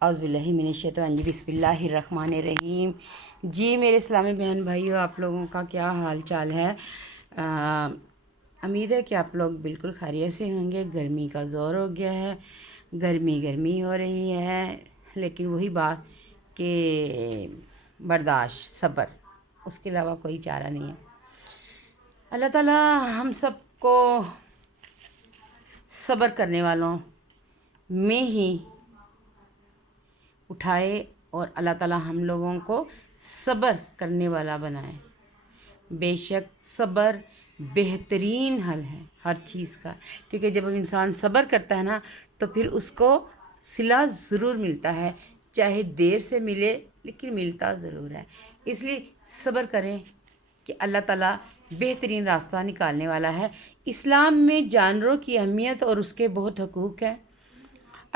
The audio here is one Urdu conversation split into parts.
اعوذ باللہ من الشیطان الرجیم بسم اللہ الرحمن الرحیم۔ جی میرے اسلامی بہن بھائیو، آپ لوگوں کا کیا حال چال ہے؟ امید ہے کہ آپ لوگ بالکل خیریت سے ہوں گے۔ گرمی کا زور ہو گیا ہے، گرمی ہو رہی ہے، لیکن وہی بات کہ برداشت، صبر، اس کے علاوہ کوئی چارہ نہیں ہے۔ اللہ تعالیٰ ہم سب کو صبر کرنے والوں میں ہی اٹھائے اور اللہ تعالیٰ ہم لوگوں کو صبر کرنے والا بنائے۔ بے شک صبر بہترین حل ہے ہر چیز کا، کیونکہ جب انسان صبر کرتا ہے نا تو پھر اس کو صلہ ضرور ملتا ہے، چاہے دیر سے ملے لیکن ملتا ضرور ہے۔ اس لیے صبر کریں کہ اللہ تعالیٰ بہترین راستہ نکالنے والا ہے۔ اسلام میں جانوروں کی اہمیت اور اس کے بہت حقوق ہیں۔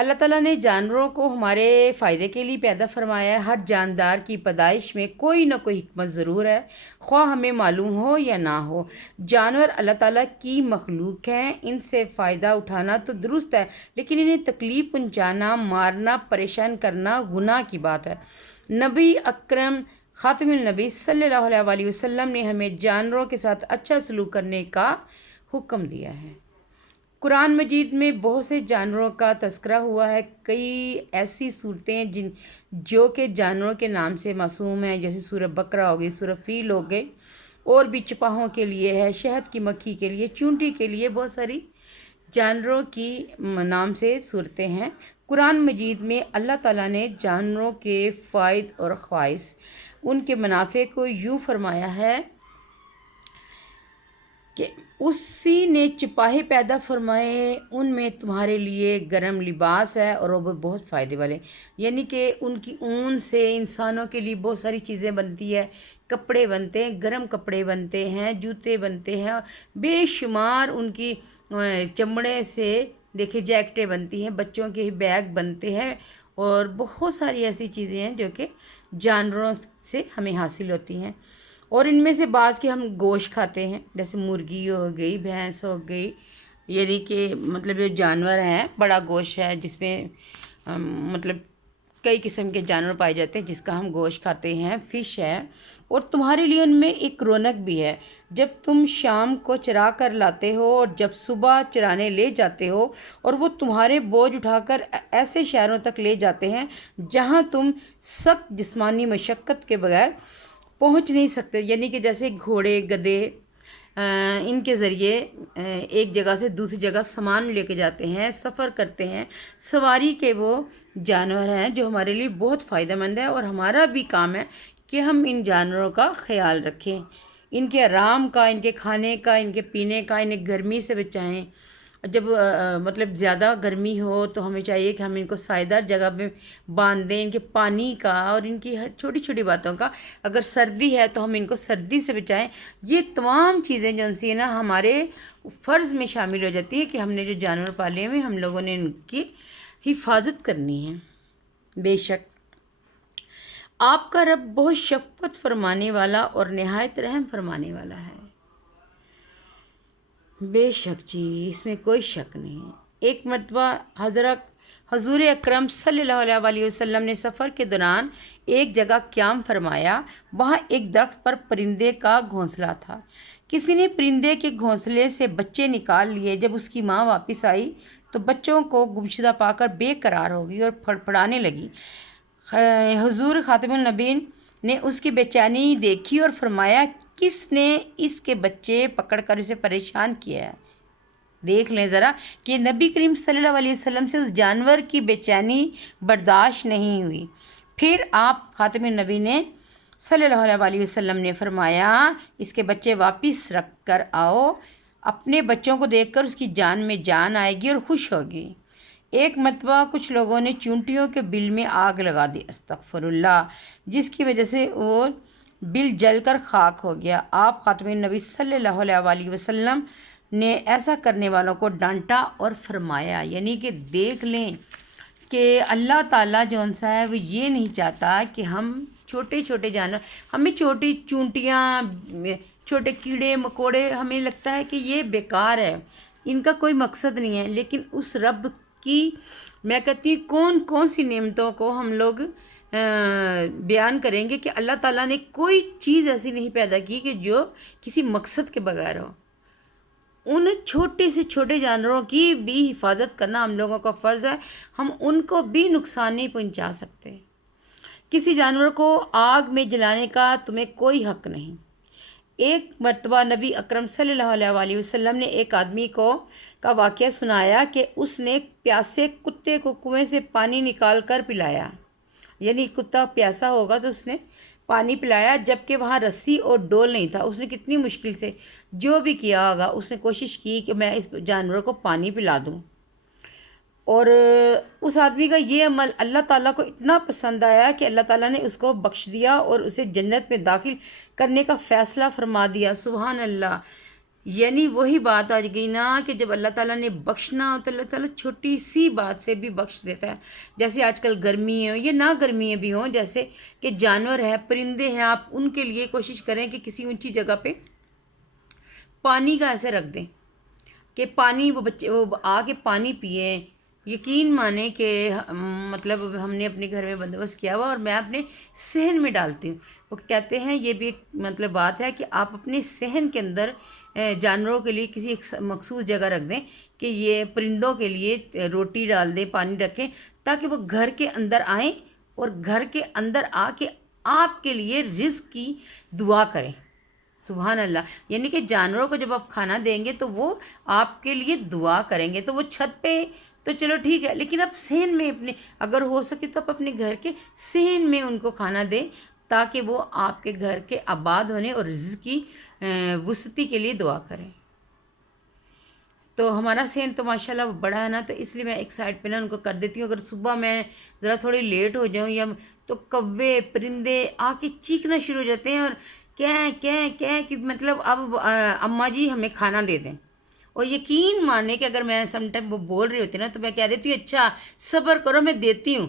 اللہ تعالیٰ نے جانوروں کو ہمارے فائدے کے لیے پیدا فرمایا ہے۔ ہر جاندار کی پیدائش میں کوئی نہ کوئی حکمت ضرور ہے، خواہ ہمیں معلوم ہو یا نہ ہو۔ جانور اللہ تعالیٰ کی مخلوق ہیں، ان سے فائدہ اٹھانا تو درست ہے، لیکن انہیں تکلیف پہنچانا، مارنا، پریشان کرنا گناہ کی بات ہے۔ نبی اکرم خاتم النبی صلی اللہ علیہ وسلم نے ہمیں جانوروں کے ساتھ اچھا سلوک کرنے کا حکم دیا ہے۔ قرآن مجید میں بہت سے جانوروں کا تذکرہ ہوا ہے۔ کئی ایسی صورتیں ہیں جو کہ جانوروں کے نام سے معصوم ہیں، جیسے سورہ بقرہ ہو گئی، سورہ فیل ہو گئی، اور بھی چپاہوں کے لیے ہے، شہد کی مکھی کے لیے، چونٹی کے لیے، بہت ساری جانوروں کی نام سے صورتیں ہیں۔ قرآن مجید میں اللہ تعالیٰ نے جانوروں کے فوائد اور خواص، ان کے منافع کو یوں فرمایا ہے کہ اسی نے چپاہے پیدا فرمائے، ان میں تمہارے لیے گرم لباس ہے اور وہ بہت فائدے والے، یعنی کہ ان کی اون سے انسانوں کے لیے بہت ساری چیزیں بنتی ہے، کپڑے بنتے ہیں، گرم کپڑے بنتے ہیں، جوتے بنتے ہیں، بے شمار ان کی چمڑے سے دیکھیں جیکٹیں بنتی ہیں، بچوں کے بیگ بنتے ہیں، اور بہت ساری ایسی چیزیں ہیں جو کہ جانوروں سے ہمیں حاصل ہوتی ہیں۔ اور ان میں سے بعض کے ہم گوشت کھاتے ہیں، جیسے مرغی ہو گئی، بھینس ہو گئی، یعنی کہ مطلب یہ جانور ہیں، بڑا گوشت ہے جس میں مطلب کئی قسم کے جانور پائے جاتے ہیں جس کا ہم گوشت کھاتے ہیں، فش ہے۔ اور تمہارے لیے ان میں ایک رونق بھی ہے، جب تم شام کو چرا کر لاتے ہو اور جب صبح چرانے لے جاتے ہو، اور وہ تمہارے بوجھ اٹھا کر ایسے شہروں تک لے جاتے ہیں جہاں تم سخت جسمانی مشقت کے بغیر پہنچ نہیں سکتے، یعنی کہ جیسے گھوڑے، گدھے، ان کے ذریعے ایک جگہ سے دوسری جگہ سامان لے کے جاتے ہیں، سفر کرتے ہیں۔ سواری کے وہ جانور ہیں جو ہمارے لیے بہت فائدہ مند ہے، اور ہمارا بھی کام ہے کہ ہم ان جانوروں کا خیال رکھیں، ان کے آرام کا، ان کے کھانے کا، ان کے پینے کا، انہیں گرمی سے بچائیں۔ جب مطلب زیادہ گرمی ہو تو ہمیں چاہیے کہ ہم ان کو سائے دار جگہ پہ باندھ دیں، ان کے پانی کا اور ان کی چھوٹی چھوٹی باتوں کا۔ اگر سردی ہے تو ہم ان کو سردی سے بچائیں۔ یہ تمام چیزیں جو سی ہیں نا ہمارے فرض میں شامل ہو جاتی ہے کہ ہم نے جو جانور پالے ہوئے ہم لوگوں نے ان کی حفاظت کرنی ہے۔ بے شک آپ کا رب بہت شفقت فرمانے والا اور نہایت رحم فرمانے والا ہے۔ بے شک جی، اس میں کوئی شک نہیں ہے۔ ایک مرتبہ حضور اکرم صلی اللہ علیہ وسلم نے سفر کے دوران ایک جگہ قیام فرمایا، وہاں ایک درخت پر پرندے کا گھونسلہ تھا۔ کسی نے پرندے کے گھونسلے سے بچے نکال لیے۔ جب اس کی ماں واپس آئی تو بچوں کو گمشدہ پا کر بے قرار ہو گئی اور پھڑپھڑانے لگی۔ حضور خاتم النبیین نے اس کی بے چینی دیکھی اور فرمایا، کس نے اس کے بچے پکڑ کر اسے پریشان کیا ہے؟ دیکھ لیں ذرا کہ نبی کریم صلی اللہ علیہ وسلم سے اس جانور کی بے چینی برداشت نہیں ہوئی۔ پھر آپ خاتم النبی نے صلی اللہ علیہ وسلم نے فرمایا، اس کے بچے واپس رکھ کر آؤ، اپنے بچوں کو دیکھ کر اس کی جان میں جان آئے گی اور خوش ہوگی۔ ایک مرتبہ کچھ لوگوں نے چونٹیوں کے بل میں آگ لگا دی، استغفر اللہ، جس کی وجہ سے وہ بل جل کر خاک ہو گیا۔ آپ خاتم النبی صلی اللہ علیہ وسلم نے ایسا کرنے والوں کو ڈانٹا اور فرمایا، یعنی کہ دیکھ لیں کہ اللہ تعالیٰ جو سا ہے وہ یہ نہیں چاہتا کہ ہم چھوٹے چھوٹے جانور، ہمیں چھوٹی چونٹیاں، چھوٹے کیڑے مکوڑے، ہمیں لگتا ہے کہ یہ بیکار ہے، ان کا کوئی مقصد نہیں ہے، لیکن اس رب کی میں کہتی ہوں کون کون سی نعمتوں کو ہم لوگ بیان کریں گے کہ اللہ تعالیٰ نے کوئی چیز ایسی نہیں پیدا کی کہ جو کسی مقصد کے بغیر ہو۔ ان چھوٹے سے چھوٹے جانوروں کی بھی حفاظت کرنا ہم لوگوں کا فرض ہے، ہم ان کو بھی نقصان نہیں پہنچا سکتے۔ کسی جانور کو آگ میں جلانے کا تمہیں کوئی حق نہیں۔ ایک مرتبہ نبی اکرم صلی اللہ علیہ وآلہ وسلم نے ایک آدمی کا واقعہ سنایا کہ اس نے پیاسے کتے کو کنویں سے پانی نکال کر پلایا، یعنی کتا پیاسا ہوگا تو اس نے پانی پلایا جبکہ وہاں رسی اور ڈول نہیں تھا۔ اس نے کتنی مشکل سے جو بھی کیا ہوگا، اس نے کوشش کی کہ میں اس جانور کو پانی پلا دوں، اور اس آدمی کا یہ عمل اللہ تعالیٰ کو اتنا پسند آیا کہ اللہ تعالیٰ نے اس کو بخش دیا اور اسے جنت میں داخل کرنے کا فیصلہ فرما دیا۔ سبحان اللہ! یعنی وہی بات آ گئی نا کہ جب اللہ تعالیٰ نے بخشنا ہو تو اللہ تعالیٰ چھوٹی سی بات سے بھی بخش دیتا ہے۔ جیسے آج کل گرمی ہے یا نہ گرمیاں بھی ہوں، جیسے کہ جانور ہیں، پرندے ہیں، آپ ان کے لیے کوشش کریں کہ کسی اونچی جگہ پہ پانی کا ایسے رکھ دیں کہ پانی وہ آ کے پانی پئیں۔ یقین مانیں کہ مطلب ہم نے اپنے گھر میں بندوبست کیا ہوا اور میں اپنے صحن میں ڈالتی ہوں۔ وہ کہتے ہیں یہ بھی ایک مطلب بات ہے کہ آپ اپنے صحن کے اندر جانوروں کے لیے کسی ایک مخصوص جگہ رکھ دیں کہ یہ پرندوں کے لیے روٹی ڈال دیں، پانی رکھیں، تاکہ وہ گھر کے اندر آئیں اور گھر کے اندر آ کے آپ کے لیے رزق کی دعا کریں۔ سبحان اللہ! یعنی کہ جانوروں کو جب آپ کھانا دیں گے تو وہ آپ کے لیے دعا کریں گے۔ تو وہ چھت پہ تو چلو ٹھیک ہے، لیکن آپ صحن میں اپنے اگر ہو سکے تو آپ اپنے گھر کے صحن میں ان کو کھانا دیں تاکہ وہ آپ کے گھر کے آباد ہونے اور رزق کی وسعت کے لیے دعا کریں۔ تو ہمارا صحن تو ماشاءاللہ بڑا ہے نا، تو اس لیے میں ایک سائڈ پہ نا ان کو کر دیتی ہوں۔ اگر صبح میں ذرا تھوڑی لیٹ ہو جاؤں یا تو کوے پرندے آ کے چیخنا شروع ہو جاتے ہیں اور کہہ کہ مطلب اب اماں جی ہمیں کھانا دے دیں۔ اور یقین مانے کہ اگر میں سم ٹائم وہ بول رہی ہوتی نا تو میں کہہ دیتی ہوں اچھا صبر کرو میں دیتی ہوں،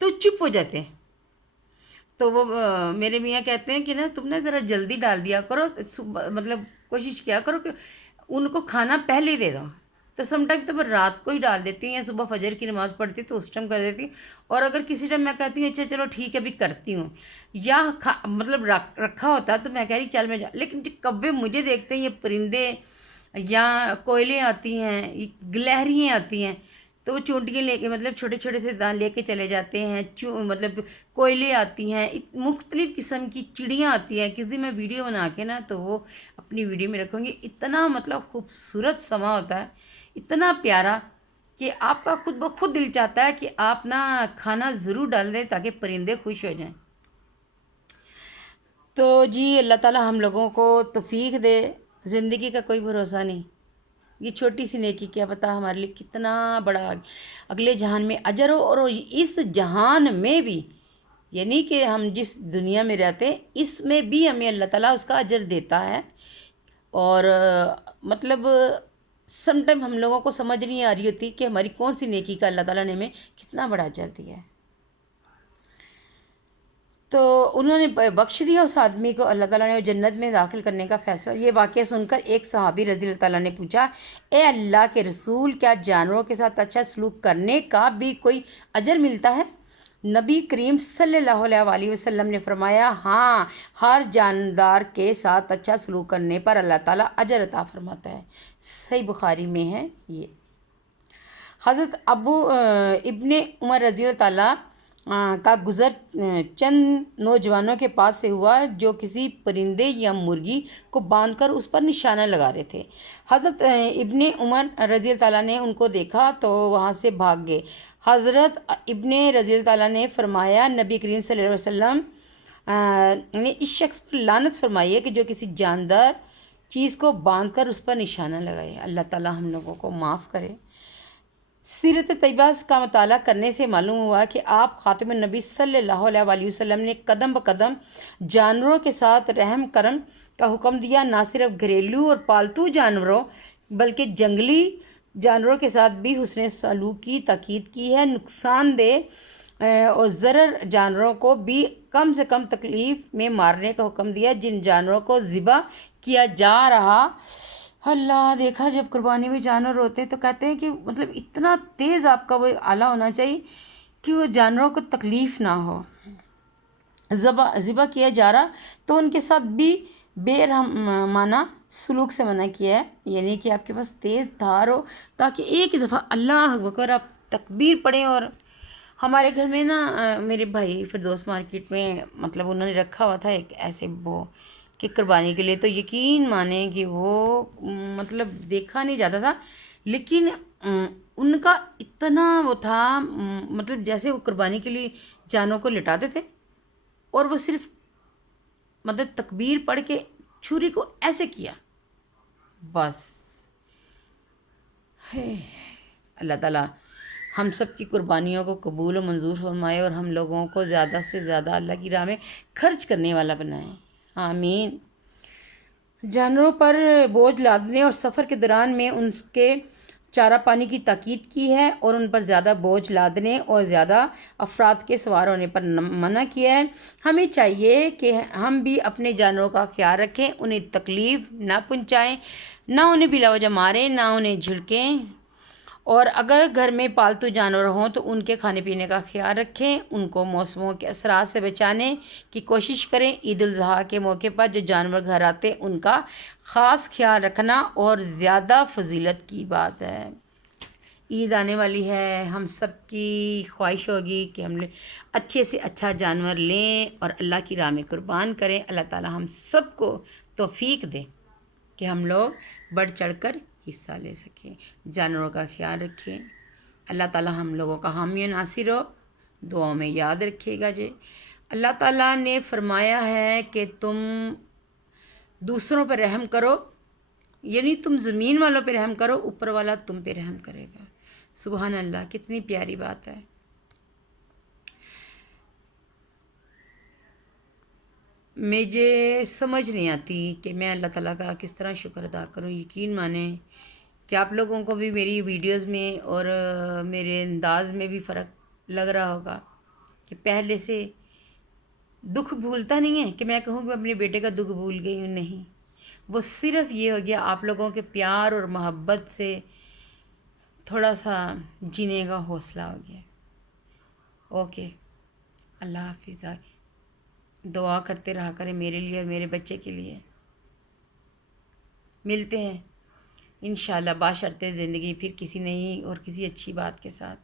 تو چپ ہو جاتے ہیں۔ تو وہ میرے میاں کہتے ہیں کہ نا تم نے ذرا جلدی ڈال دیا کرو، مطلب کوشش کیا کرو کہ ان کو کھانا پہلے دے دو۔ تو سم ٹائم تو میں رات کو ہی ڈال دیتی ہوں یا صبح فجر کی نماز پڑھتی تو اس ٹائم کر دیتی ہوں، اور اگر کسی ٹائم میں کہتی ہوں اچھا چلو ٹھیک ہے ابھی کرتی ہوں، یا مطلب رکھا ہوتا تو میں کہہ رہی چل میں لیکن جو کوے مجھے دیکھتے ہیں، یہ پرندے یا کوئلیں آتی ہیں، گلہریاں آتی ہیں، تو وہ چونٹیاں لے کے مطلب چھوٹے چھوٹے سے دان لے کے چلے جاتے ہیں، مطلب کوئلیں آتی ہیں، مختلف قسم کی چڑیاں آتی ہیں۔ کسی دن میں ویڈیو بنا کے نا تو وہ اپنی ویڈیو میں رکھوں گی۔ اتنا مطلب خوبصورت سما ہوتا ہے، اتنا پیارا کہ آپ کا خود بخود دل چاہتا ہے کہ آپ نا کھانا ضرور ڈال دیں تاکہ پرندے خوش ہو جائیں۔ تو جی اللہ تعالیٰ ہم لوگوں کو توفیق دے۔ زندگی کا کوئی بھروسہ نہیں، یہ چھوٹی سی نیکی کیا پتہ ہمارے لیے کتنا بڑا اگلے جہان میں اجر ہو، اور اس جہان میں بھی یعنی کہ ہم جس دنیا میں رہتے ہیں اس میں بھی ہمیں اللہ تعالیٰ اس کا اجر دیتا ہے۔ اور مطلب سم ٹائم ہم لوگوں کو سمجھ نہیں آ رہی ہوتی کہ ہماری کون سی نیکی کا اللہ تعالیٰ نے ہمیں کتنا بڑا اجر دیا ہے۔ تو انہوں نے بخش دیا اس آدمی کو، اللہ تعالیٰ نے جنت میں داخل کرنے کا فیصلہ۔ یہ واقعہ سن کر ایک صحابی رضی اللہ تعالیٰ نے پوچھا، اے اللہ کے رسول، کیا جانوروں کے ساتھ اچھا سلوک کرنے کا بھی کوئی اجر ملتا ہے؟ نبی کریم صلی اللہ علیہ وآلہ وسلم نے فرمایا، ہاں، ہر جاندار کے ساتھ اچھا سلوک کرنے پر اللہ تعالیٰ اجر عطا فرماتا ہے۔ صحیح بخاری میں ہے یہ۔ حضرت ابن عمر رضی اللہ تعالیٰ کا گزر چند نوجوانوں کے پاس سے ہوا جو کسی پرندے یا مرغی کو باندھ کر اس پر نشانہ لگا رہے تھے۔ حضرت ابن عمر رضی اللہ تعالیٰ نے ان کو دیکھا تو وہاں سے بھاگ گئے۔ حضرت ابن رضی اللہ تعالیٰ نے فرمایا، نبی کریم صلی اللہ علیہ وسلم نے اس شخص پر لعنت فرمائی ہے کہ جو کسی جاندار چیز کو باندھ کر اس پر نشانہ لگائے۔ اللہ تعالیٰ ہم لوگوں کو معاف کرے۔ سیرت طیبہ کا مطالعہ کرنے سے معلوم ہوا کہ آپ خاتم النبی صلی اللہ علیہ وآلہ وسلم نے قدم بقدم جانوروں کے ساتھ رحم کرم کا حکم دیا۔ نہ صرف گھریلو اور پالتو جانوروں بلکہ جنگلی جانوروں کے ساتھ بھی حسن سلوک کی تاکید کی ہے۔ نقصان دہ اور ضرر جانوروں کو بھی کم سے کم تکلیف میں مارنے کا حکم دیا۔ جن جانوروں کو ذبح کیا جا رہا اللہ دیکھا جب قربانی میں جانور ہوتے ہیں تو کہتے ہیں کہ مطلب اتنا تیز آپ کا وہ آلہ ہونا چاہیے کہ وہ جانوروں کو تکلیف نہ ہو. ذبح کیا جا رہا تو ان کے ساتھ بھی بے رحمانہ سلوک سے منع کیا ہے، یعنی کہ آپ کے پاس تیز دھار ہو تاکہ ایک ہی دفعہ اللہ اکبر آپ تکبیر پڑھیں. اور ہمارے گھر میں نا میرے بھائی فردوس مارکیٹ میں مطلب انہوں نے رکھا ہوا تھا ایک ایسے وہ کہ قربانی کے لیے، تو یقین مانیں کہ وہ مطلب دیکھا نہیں جاتا تھا، لیکن ان کا اتنا وہ تھا، مطلب جیسے وہ قربانی کے لیے جانوں کو لٹاتے تھے اور وہ صرف مطلب تکبیر پڑھ کے چھری کو ایسے کیا بس. اللہ تعالیٰ ہم سب کی قربانیوں کو قبول و منظور فرمائے اور ہم لوگوں کو زیادہ سے زیادہ اللہ کی راہ میں خرچ کرنے والا بنائے، آمین. جانوروں پر بوجھ لادنے اور سفر کے دوران میں ان کے چارہ پانی کی تاکید کی ہے اور ان پر زیادہ بوجھ لادنے اور زیادہ افراد کے سوار ہونے پر منع کیا ہے. ہمیں چاہیے کہ ہم بھی اپنے جانوروں کا خیال رکھیں، انہیں تکلیف نہ پہنچائیں، نہ انہیں بلا وجہ ماریں، نہ انہیں جھڑکیں. اور اگر گھر میں پالتو جانور ہوں تو ان کے کھانے پینے کا خیال رکھیں، ان کو موسموں کے اثرات سے بچانے کی کوشش کریں. عید الاضحیٰ کے موقع پر جو جانور گھر آتے ہیں ان کا خاص خیال رکھنا اور زیادہ فضیلت کی بات ہے. عید آنے والی ہے، ہم سب کی خواہش ہوگی کہ ہم اچھے سے اچھا جانور لیں اور اللہ کی راہ میں قربان کریں. اللہ تعالی ہم سب کو توفیق دے کہ ہم لوگ بڑھ چڑھ کر حصہ لے سکیں، جانوروں کا خیال رکھیں. اللہ تعالی ہم لوگوں کا حامی و ناصر ہو، دعاؤں میں یاد رکھیے گا جی. اللہ تعالیٰ نے فرمایا ہے کہ تم دوسروں پہ رحم کرو، یعنی تم زمین والوں پہ رحم کرو، اوپر والا تم پہ رحم کرے گا. سبحان اللہ، کتنی پیاری بات ہے. مجھے سمجھ نہیں آتی کہ میں اللہ تعالیٰ کا کس طرح شکر ادا کروں. یقین مانیں کہ آپ لوگوں کو بھی میری ویڈیوز میں اور میرے انداز میں بھی فرق لگ رہا ہوگا کہ پہلے سے دکھ بھولتا نہیں ہے کہ میں کہوں کہ میں اپنے بیٹے کا دکھ بھول گئی ہوں. نہیں، وہ صرف یہ ہو گیا آپ لوگوں کے پیار اور محبت سے تھوڑا سا جینے کا حوصلہ ہو گیا. اوکے، اللہ حافظ. دعا کرتے رہا کریں میرے لیے اور میرے بچے کے لیے. ملتے ہیں انشاءاللہ باشرطِ زندگی پھر کسی نئی اور کسی اچھی بات کے ساتھ.